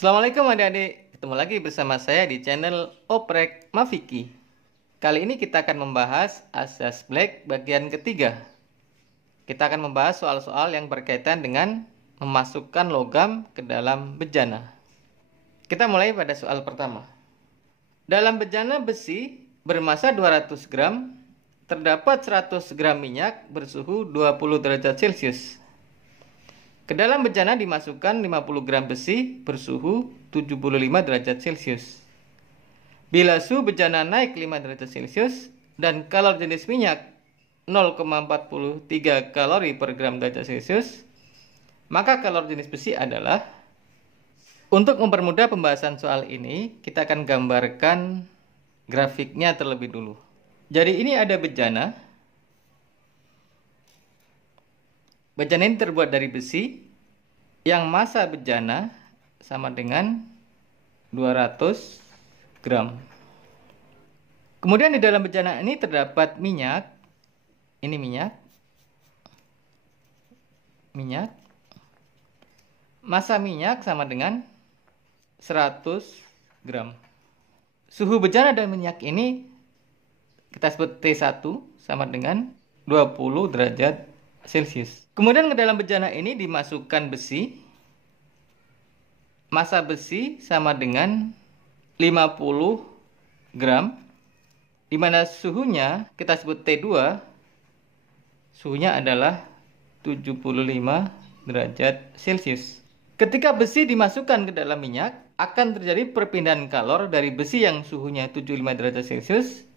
Assalamualaikum adik-adik, ketemu lagi bersama saya di channel Oprek Mafiki. Kali ini kita akan membahas asas Black bagian ketiga. Kita akan membahas soal-soal yang berkaitan dengan memasukkan logam ke dalam bejana. Kita mulai pada soal pertama. Dalam bejana besi bermasa 200 gram, terdapat 100 gram minyak bersuhu 20 derajat Celcius. Ke dalam bejana dimasukkan 50 gram besi bersuhu 75 derajat Celcius. Bila suhu bejana naik 5 derajat Celcius dan kalor jenis minyak 0,43 kalori per gram derajat Celcius, maka kalor jenis besi adalah. Untuk mempermudah pembahasan soal ini, kita akan gambarkan grafiknya terlebih dulu. Jadi ini ada bejana. Bejana ini terbuat dari besi yang massa bejana sama dengan 200 gram. Kemudian di dalam bejana ini terdapat minyak. Ini minyak. Massa minyak sama dengan 100 gram. Suhu bejana dan minyak ini kita sebut T1 sama dengan 20 derajat Celcius. Kemudian ke dalam bejana ini dimasukkan besi. Massa besi sama dengan 50 gram. Di mana suhunya kita sebut T2. Suhunya adalah 75 derajat Celcius. Ketika besi dimasukkan ke dalam minyak, akan terjadi perpindahan kalor dari besi yang suhunya 75 derajat Celcius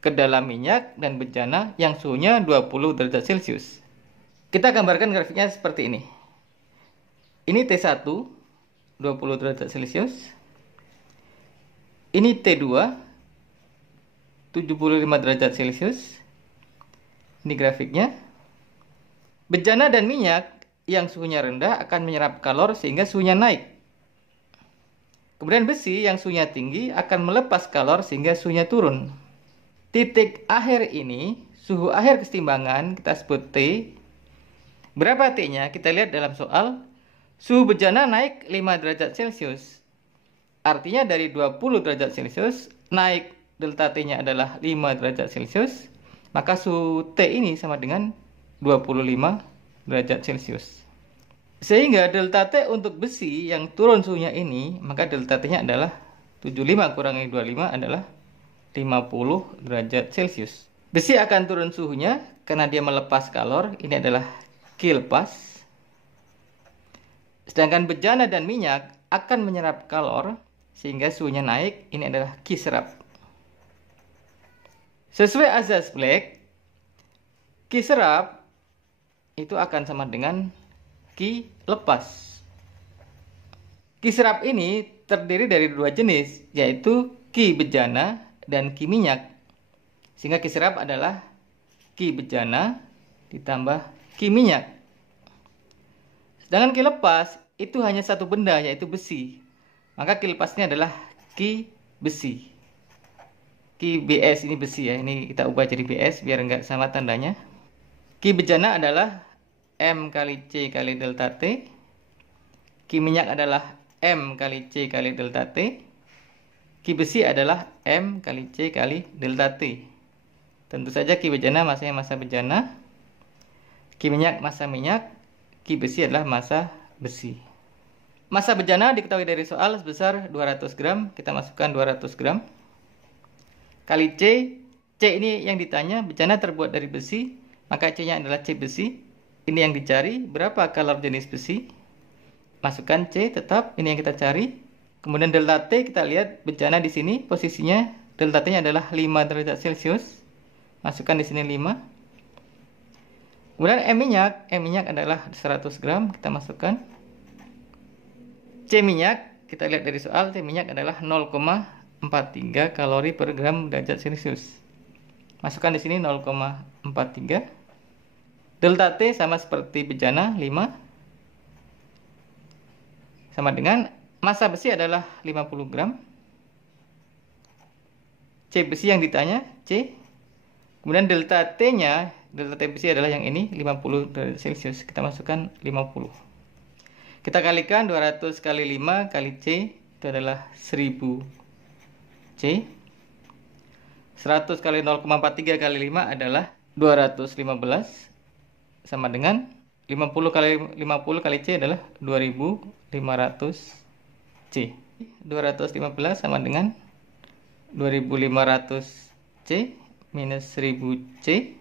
ke dalam minyak dan bejana yang suhunya 20 derajat Celcius. Kita gambarkan grafiknya seperti ini. Ini T1, 20 derajat Celcius. Ini T2, 75 derajat Celcius. Ini grafiknya. Bejana dan minyak yang suhunya rendah akan menyerap kalor sehingga suhunya naik. Kemudian besi yang suhunya tinggi akan melepas kalor sehingga suhunya turun. Titik akhir ini, suhu akhir kesetimbangan, kita sebut T. Berapa T-nya? Kita lihat dalam soal. Suhu bejana naik 5 derajat Celcius. Artinya dari 20 derajat Celcius, naik delta T-nya adalah 5 derajat Celcius. Maka suhu T ini sama dengan 25 derajat Celcius. Sehingga delta T untuk besi yang turun suhunya ini, maka delta T-nya adalah 75 kurangi 25 adalah 50 derajat Celcius. Besi akan turun suhunya karena dia melepas kalor. Ini adalah Q lepas. Sedangkan bejana dan minyak akan menyerap kalor sehingga suhunya naik. Ini adalah Q serap. Sesuai asas Black, Q serap itu akan sama dengan Q lepas. Q serap ini terdiri dari dua jenis, yaitu Q bejana dan Q minyak. Sehingga Q serap adalah Q bejana ditambah Q minyak. Sedangkan Q lepas itu hanya satu benda, yaitu besi. Maka Q lepasnya adalah Q besi. Q BS ini besi ya. Ini kita ubah jadi BS biar enggak sama tandanya. Q bejana adalah M kali C kali delta T. Q minyak adalah M kali C kali delta T. Q besi adalah M kali C kali delta T. Tentu saja Q bejana massanya massa bejana. Q minyak massa minyak. Q besi adalah massa besi. Massa bejana diketahui dari soal sebesar 200 gram. Kita masukkan 200 gram. Kali C. C ini yang ditanya. Bejana terbuat dari besi. Maka C nya adalah C besi. Ini yang dicari. Berapa kalor jenis besi? Masukkan C tetap. Ini yang kita cari. Kemudian delta T kita lihat bejana di sini posisinya delta T-nya adalah 5 derajat Celcius. Masukkan di sini 5. Kemudian M minyak adalah 100 gram, kita masukkan. C minyak, kita lihat dari soal, C minyak adalah 0,43 kalori per gram derajat Celcius. Masukkan di sini 0,43. Delta T sama seperti bejana 5. Sama dengan massa besi adalah 50 gram. C besi yang ditanya, C. Kemudian delta T-nya, delta T besi adalah yang ini, 50 derajat Celcius. Kita masukkan 50. Kita kalikan 200 kali 5 kali C, itu adalah 1000 C. 100 kali 0,43 kali 5 adalah 215, sama dengan 50 kali C adalah 2500 C. 215 sama dengan 2500 C minus 1000 C.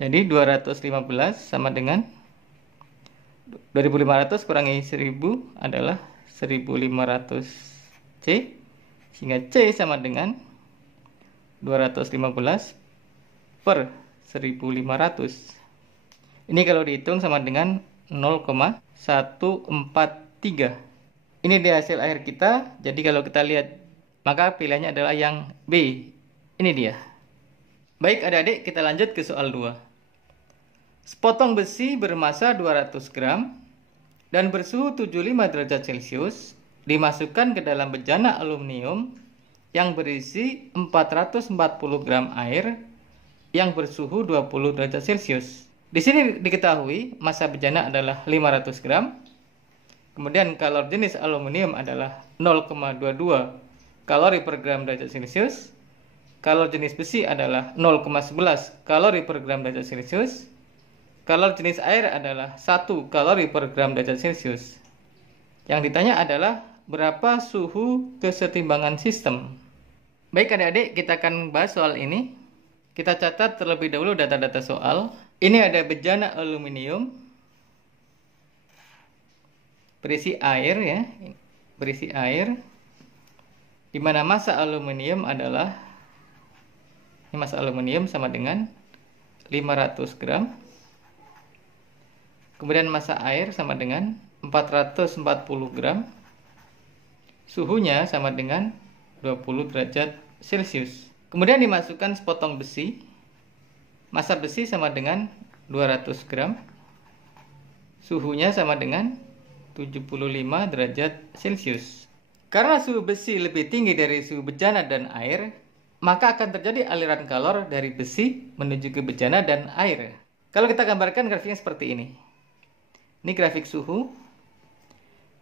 Jadi 215 sama dengan 2500 kurangi 1000 adalah 1500 C, sehingga C sama dengan 215 per 1500. Ini kalau dihitung sama dengan 0,143. Ini dia hasil akhir kita. Jadi kalau kita lihat, maka pilihannya adalah yang B. Ini dia. Baik adik-adik, kita lanjut ke soal 2. Sepotong besi bermasa 200 gram dan bersuhu 75 derajat Celcius dimasukkan ke dalam bejana aluminium yang berisi 440 gram air yang bersuhu 20 derajat Celcius. Di sini diketahui massa bejana adalah 500 gram. Kemudian kalor jenis aluminium adalah 0,22 kalori per gram derajat Celcius. Kalor jenis besi adalah 0,11 kalori per gram derajat Celcius. Kalor jenis air adalah 1 kalori per gram derajat Celcius. Yang ditanya adalah berapa suhu kesetimbangan sistem. Baik adik-adik, kita akan bahas soal ini. Kita catat terlebih dahulu data-data soal. Ini ada bejana aluminium berisi air ya, berisi air, di mana massa aluminium adalah, ini massa aluminium sama dengan 500 gram. Kemudian massa air sama dengan 440 gram. Suhunya sama dengan 20 derajat Celcius. Kemudian dimasukkan sepotong besi. Massa besi sama dengan 200 gram. Suhunya sama dengan 75 derajat Celcius. Karena suhu besi lebih tinggi dari suhu bejana dan air, maka akan terjadi aliran kalor dari besi menuju ke bejana dan air. Kalau kita gambarkan grafiknya seperti ini. Ini grafik suhu.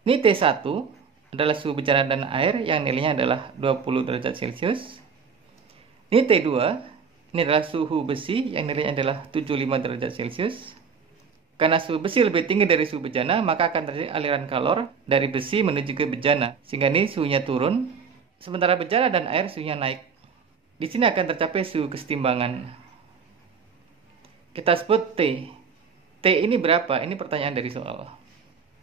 Ini T1 adalah suhu bejana dan air yang nilainya adalah 20 derajat Celcius. Ini T2, ini adalah suhu besi yang nilainya adalah 75 derajat Celcius. Karena suhu besi lebih tinggi dari suhu bejana, maka akan terjadi aliran kalor dari besi menuju ke bejana. Sehingga ini suhunya turun, sementara bejana dan air suhunya naik. Di sini akan tercapai suhu kesetimbangan. Kita sebut T. T ini berapa? Ini pertanyaan dari soal.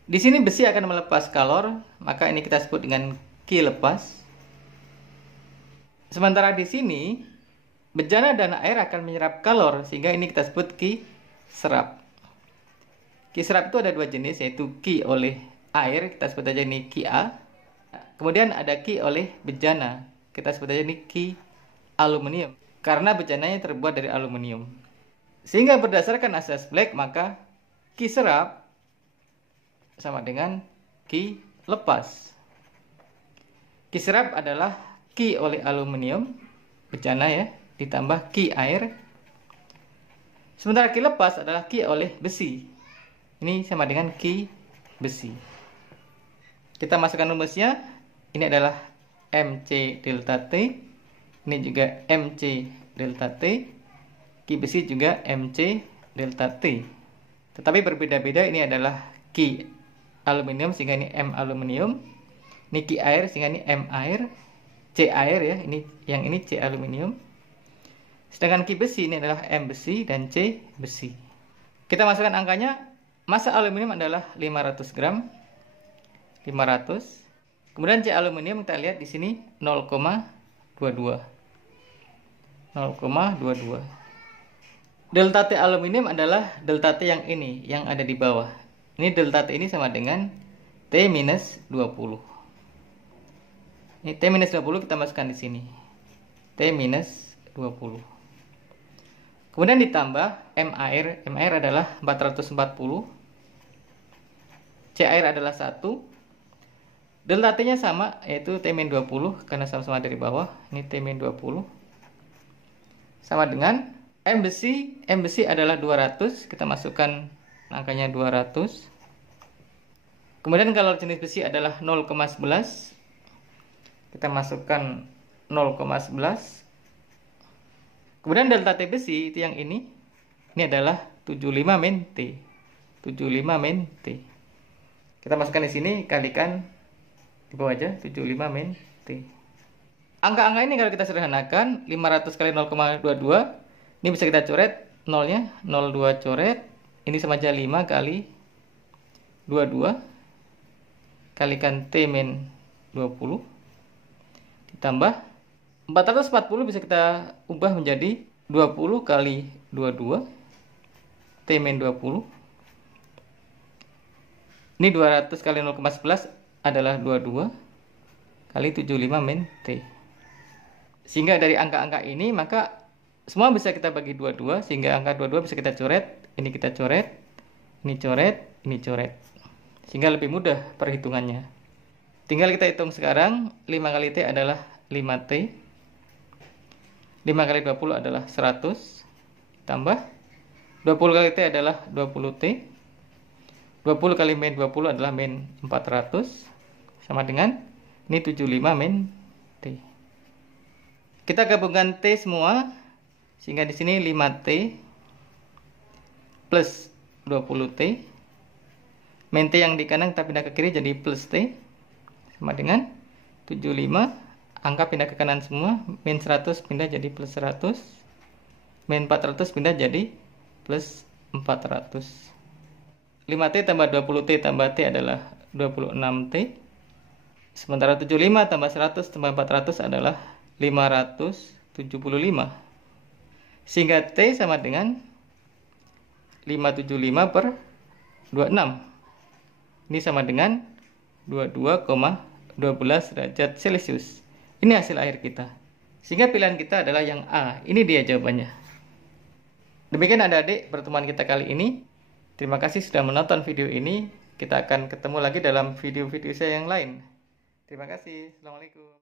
Di sini besi akan melepas kalor, maka ini kita sebut dengan Q lepas. Sementara di sini bejana dan air akan menyerap kalor, sehingga ini kita sebut Q serap. Q serap itu ada dua jenis, yaitu Q oleh air, kita sebut aja ini Qa. Kemudian ada Q oleh bejana, kita sebut aja ini Q aluminium, karena bejananya terbuat dari aluminium. Sehingga berdasarkan asas Black, maka Q serap sama dengan Q lepas. Q serap adalah Q oleh aluminium, bejana ya, ditambah Q air. Sementara Q lepas adalah Q oleh besi. Ini sama dengan Q besi. Kita masukkan rumusnya. Ini adalah MC delta T. Ini juga MC delta T. Q besi juga MC delta T. Tetapi berbeda-beda, ini adalah Q aluminium sehingga ini M aluminium. Ini Q air sehingga ini M air. C air ya, ini yang ini C aluminium. Sedangkan Q besi ini adalah M besi dan C besi. Kita masukkan angkanya. Massa aluminium adalah 500 gram. 500. Kemudian C aluminium kita lihat di sini 0,22. 0,22. Delta T aluminium adalah delta T yang ini, yang ada di bawah. Ini delta T ini sama dengan T minus 20. Ini T minus 20 kita masukkan di sini. T minus 20. Kemudian ditambah M air. M air adalah 440. C air adalah 1. Delta T-nya sama, yaitu T min 20, karena sama-sama dari bawah. Ini T min 20. Sama dengan M besi adalah 200, kita masukkan angkanya 200. Kemudian kalau jenis besi adalah 0,11, kita masukkan 0,11. Kemudian delta T besi itu yang ini adalah 75 min T. 75 min T. Kita masukkan di sini, kalikan di bawah aja 75 min T. Angka-angka ini kalau kita sederhanakan, 500 kali 0,22, ini bisa kita coret nolnya, 02 coret, ini sama aja 5 kali 22, kalikan T min 20, ditambah 440 bisa kita ubah menjadi 20 kali 22, T min 20. Ini 200 kali 0,11 adalah 22 kali 75 min T. Sehingga dari angka-angka ini maka semua bisa kita bagi 22, sehingga angka 22 bisa kita coret, ini kita coret, ini coret, ini coret. Sehingga lebih mudah perhitungannya. Tinggal kita hitung sekarang, 5 kali T adalah 5T. 5 kali 20 adalah 100. Tambah 20 kali T adalah 20T. 20 kali min 20 adalah min 400. Sama dengan, ini 75 min T. Kita gabungkan T semua, sehingga di sini 5T plus 20T. Min T yang di kanan kita pindah ke kiri jadi plus T. Sama dengan 75. Angka pindah ke kanan semua. Min 100 pindah jadi plus 100. Min 400 pindah jadi plus 400. 5T tambah 20T tambah T adalah 26T. Sementara 75 tambah 100 tambah 400 adalah 575. Sehingga T sama dengan 575 per 26. Ini sama dengan 22,12 derajat Celcius. Ini hasil akhir kita. Sehingga pilihan kita adalah yang A. Ini dia jawabannya. Demikian adik-adik pertemuan kita kali ini. Terima kasih sudah menonton video ini. Kita akan ketemu lagi dalam video-video saya yang lain. Terima kasih. Assalamualaikum.